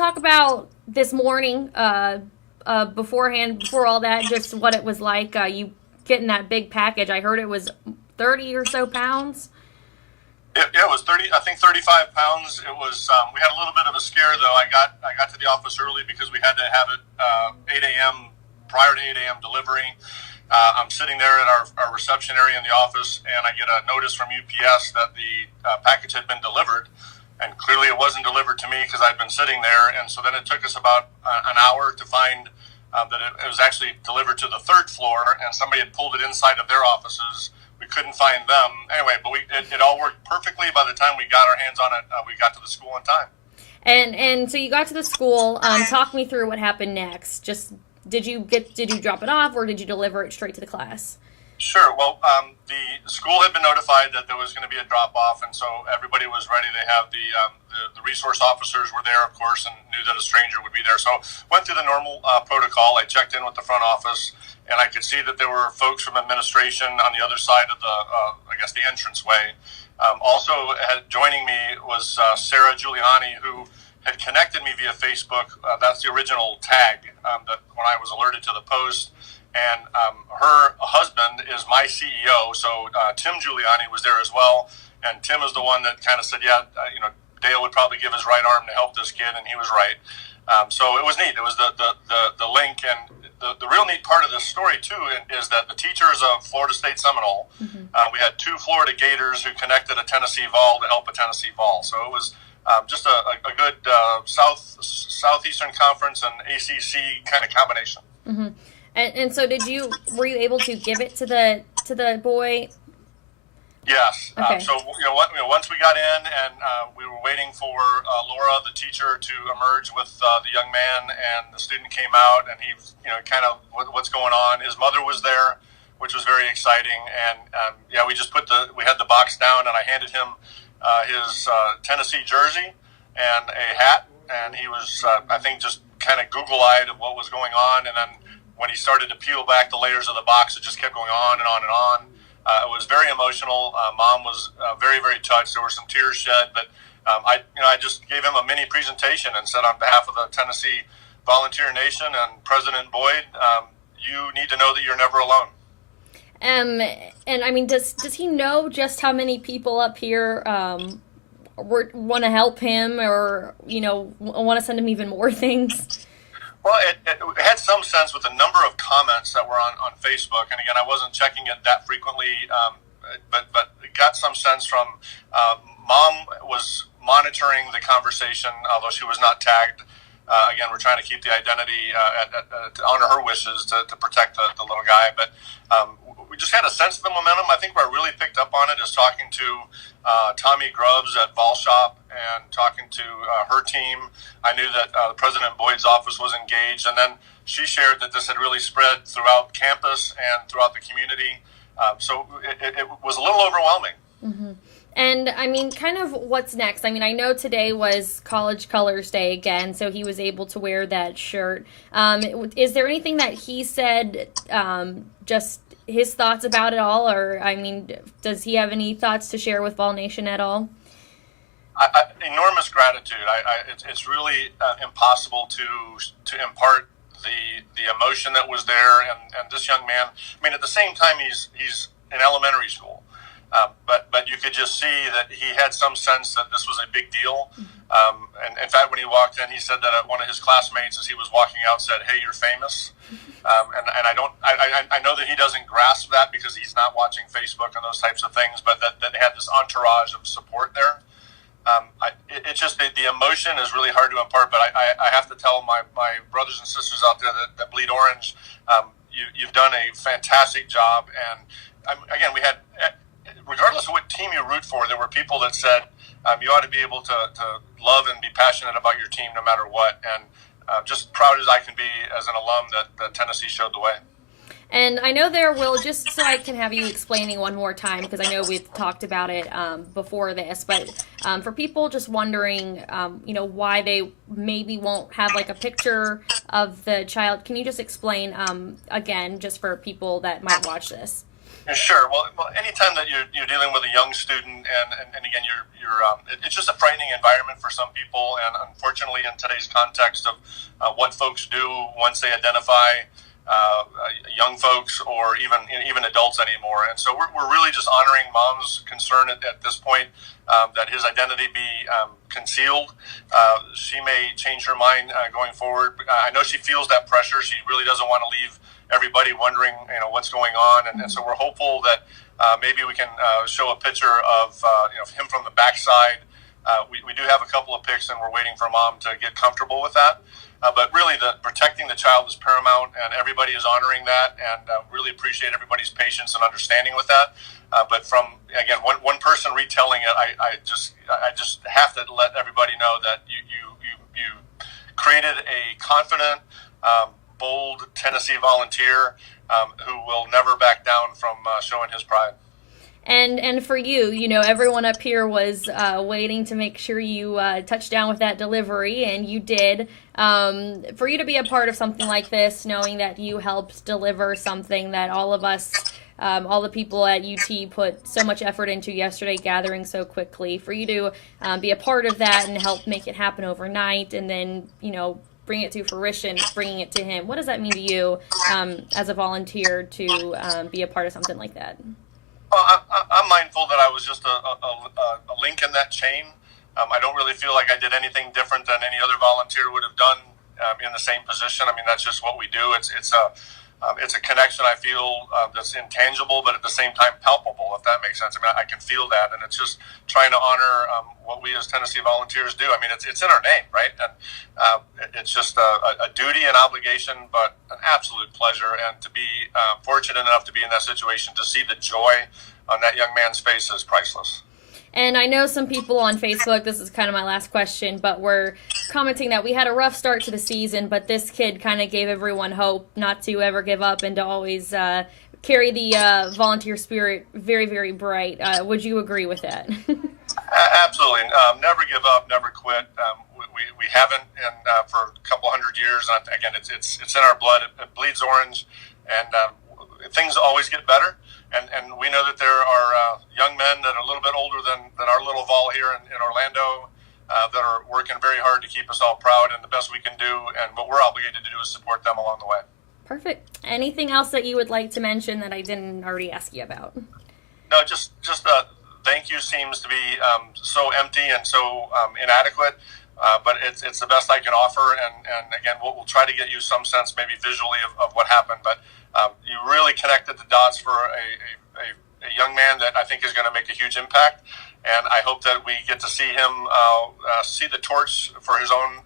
talk about this morning, beforehand, before all that, just what it was like, you getting that big package? I heard it was 30 or so pounds. Yeah, it was 30. I think 35 pounds. It was. We had a little bit of a scare though. I got to the office early because we had to have it 8 a.m. prior to 8 a.m. delivery. I'm sitting there at our reception area in the office, and I get a notice from UPS that the package had been delivered, and clearly it wasn't delivered to me because I'd been sitting there. And so then it took us about an hour to find that it was actually delivered to the third floor, and somebody had pulled it inside of their offices. We couldn't find them. Anyway, but it all worked perfectly. By the time we got our hands on it, we got to the school in time. And so you got to the school. Talk me through what happened next. Just did you drop it off, or did you deliver it straight to the class? Sure. Well, the school had been notified that there was going to be a drop-off, and so everybody was ready. They have the resource officers were there, of course, and knew that a stranger would be there. So went through the normal protocol. I checked in with the front office, and I could see that there were folks from administration on the other side of the entranceway. Also joining me was Sarah Giuliani, who had connected me via Facebook. That's the original tag that when I was alerted to the post. And her husband is my CEO, so Tim Giuliani was there as well. And Tim is the one that kind of said, Dale would probably give his right arm to help this kid, and he was right. So it was neat. It was the link, and the real neat part of this story too is that the teacher is a Florida State Seminole. Mm-hmm. We had two Florida Gators who connected a Tennessee Vol to help a Tennessee Vol. So it was just a good Southeastern Conference and ACC kind of combination. Mm-hmm. And so were you able to give it to the boy? Yes. Okay. Once we got in and we were waiting for Laura, the teacher, to emerge with the young man, and the student came out, and he, kind of what's going on. His mother was there, which was very exciting, and we had the box down, and I handed him his Tennessee jersey and a hat, and he was, I think, just kind of Google-eyed of what was going on, and then when he started to peel back the layers of the box, it just kept going on and on and on. It was very emotional. Mom was very, very touched. There were some tears shed, but I just gave him a mini presentation and said, on behalf of the Tennessee Volunteer Nation and President Boyd, you need to know that you're never alone. And I mean, does he know just how many people up here want to help him, or want to send him even more things? Well, it had some sense with the number of comments that were on Facebook, and again, I wasn't checking it that frequently, but it got some sense from Mom was monitoring the conversation, although she was not tagged. Again, we're trying to keep the identity to honor her wishes to protect the little guy, but we just had a sense of the momentum. I think where I really picked up on it is talking to Tommy Grubbs at Vol Shop and talking to her team. I knew that President Boyd's office was engaged, and then she shared that this had really spread throughout campus and throughout the community. So it was a little overwhelming. Mm-hmm. And, I mean, kind of what's next? I mean, I know today was College Colors Day again, so he was able to wear that shirt. Is there anything that he said, just his thoughts about it all? Or, I mean, does he have any thoughts to share with Vol Nation at all? Enormous gratitude. It's really impossible to impart the emotion that was there. And this young man, I mean, at the same time, he's in elementary school. But you could just see that he had some sense that this was a big deal. And in fact, when he walked in, he said that one of his classmates, as he was walking out, said, "Hey, you're famous." And I know that he doesn't grasp that because he's not watching Facebook and those types of things, but that they had this entourage of support there. It's just the emotion is really hard to impart. But I have to tell my brothers and sisters out there that bleed orange, you've done a fantastic job. And again, we had, regardless of what team you root for, there were people that said you ought to be able to love and be passionate about your team no matter what. And just proud as I can be as an alum that Tennessee showed the way. And I know there will, just so I can have you explaining one more time, because I know we've talked about it before this, but for people just wondering, why they maybe won't have like a picture of the child, can you just explain again, just for people that might watch this? Sure. Well, anytime that you're dealing with a young student, and again, it's just a frightening environment for some people, and unfortunately, in today's context of what folks do once they identify young folks or even adults anymore, and so we're really just honoring mom's concern at this point that his identity be concealed. She may change her mind going forward. I know she feels that pressure. She really doesn't want to leave everybody wondering, what's going on, and so we're hopeful that maybe we can show a picture of him from the backside. We do have a couple of pics, and we're waiting for mom to get comfortable with that. But really, protecting the child is paramount, and everybody is honoring that, and really appreciate everybody's patience and understanding with that. But from again, one person retelling it, I just have to let everybody know that you created a confident, bold Tennessee volunteer who will never back down from showing his pride. And for you, everyone up here was waiting to make sure you touched down with that delivery, and you did. For you to be a part of something like this, knowing that you helped deliver something that all of us, all the people at UT put so much effort into yesterday, gathering so quickly, for you to be a part of that and help make it happen overnight, and then, bring it to fruition, bringing it to him. What does that mean to you as a volunteer to be a part of something like that? Well, I'm mindful that I was just a link in that chain. I don't really feel like I did anything different than any other volunteer would have done in the same position. I mean, that's just what we do. It's a connection I feel that's intangible, but at the same time palpable, if that makes sense. I mean, I can feel that, and it's just trying to honor what we as Tennessee volunteers do. I mean, it's in our name, right? And it's just a duty and obligation, but an absolute pleasure. And to be fortunate enough to be in that situation, to see the joy on that young man's face is priceless. And I know some people on Facebook, this is kind of my last question, but we're commenting that we had a rough start to the season, but this kid kind of gave everyone hope not to ever give up and to always carry the volunteer spirit very, very bright. Would you agree with that? Absolutely. Never give up, never quit. We haven't for a couple hundred years. And again, it's in our blood. It bleeds orange, and things always get better. And we know that there are young men that are a little bit older than our little Vol here in Orlando that are working very hard to keep us all proud, and the best we can do, and what we're obligated to do is support them along the way. Perfect. Anything else that you would like to mention that I didn't already ask you about? No, just thank you seems to be so empty and so inadequate. But it's the best I can offer, and again, we'll try to get you some sense maybe visually of what happened, but you really connected the dots for a young man that I think is going to make a huge impact, and I hope that we get to see him see the torch for his own,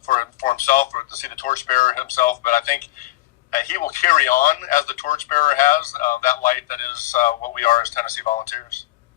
for himself, or to see the torchbearer himself, but I think he will carry on as the torchbearer has, that light that is what we are as Tennessee volunteers.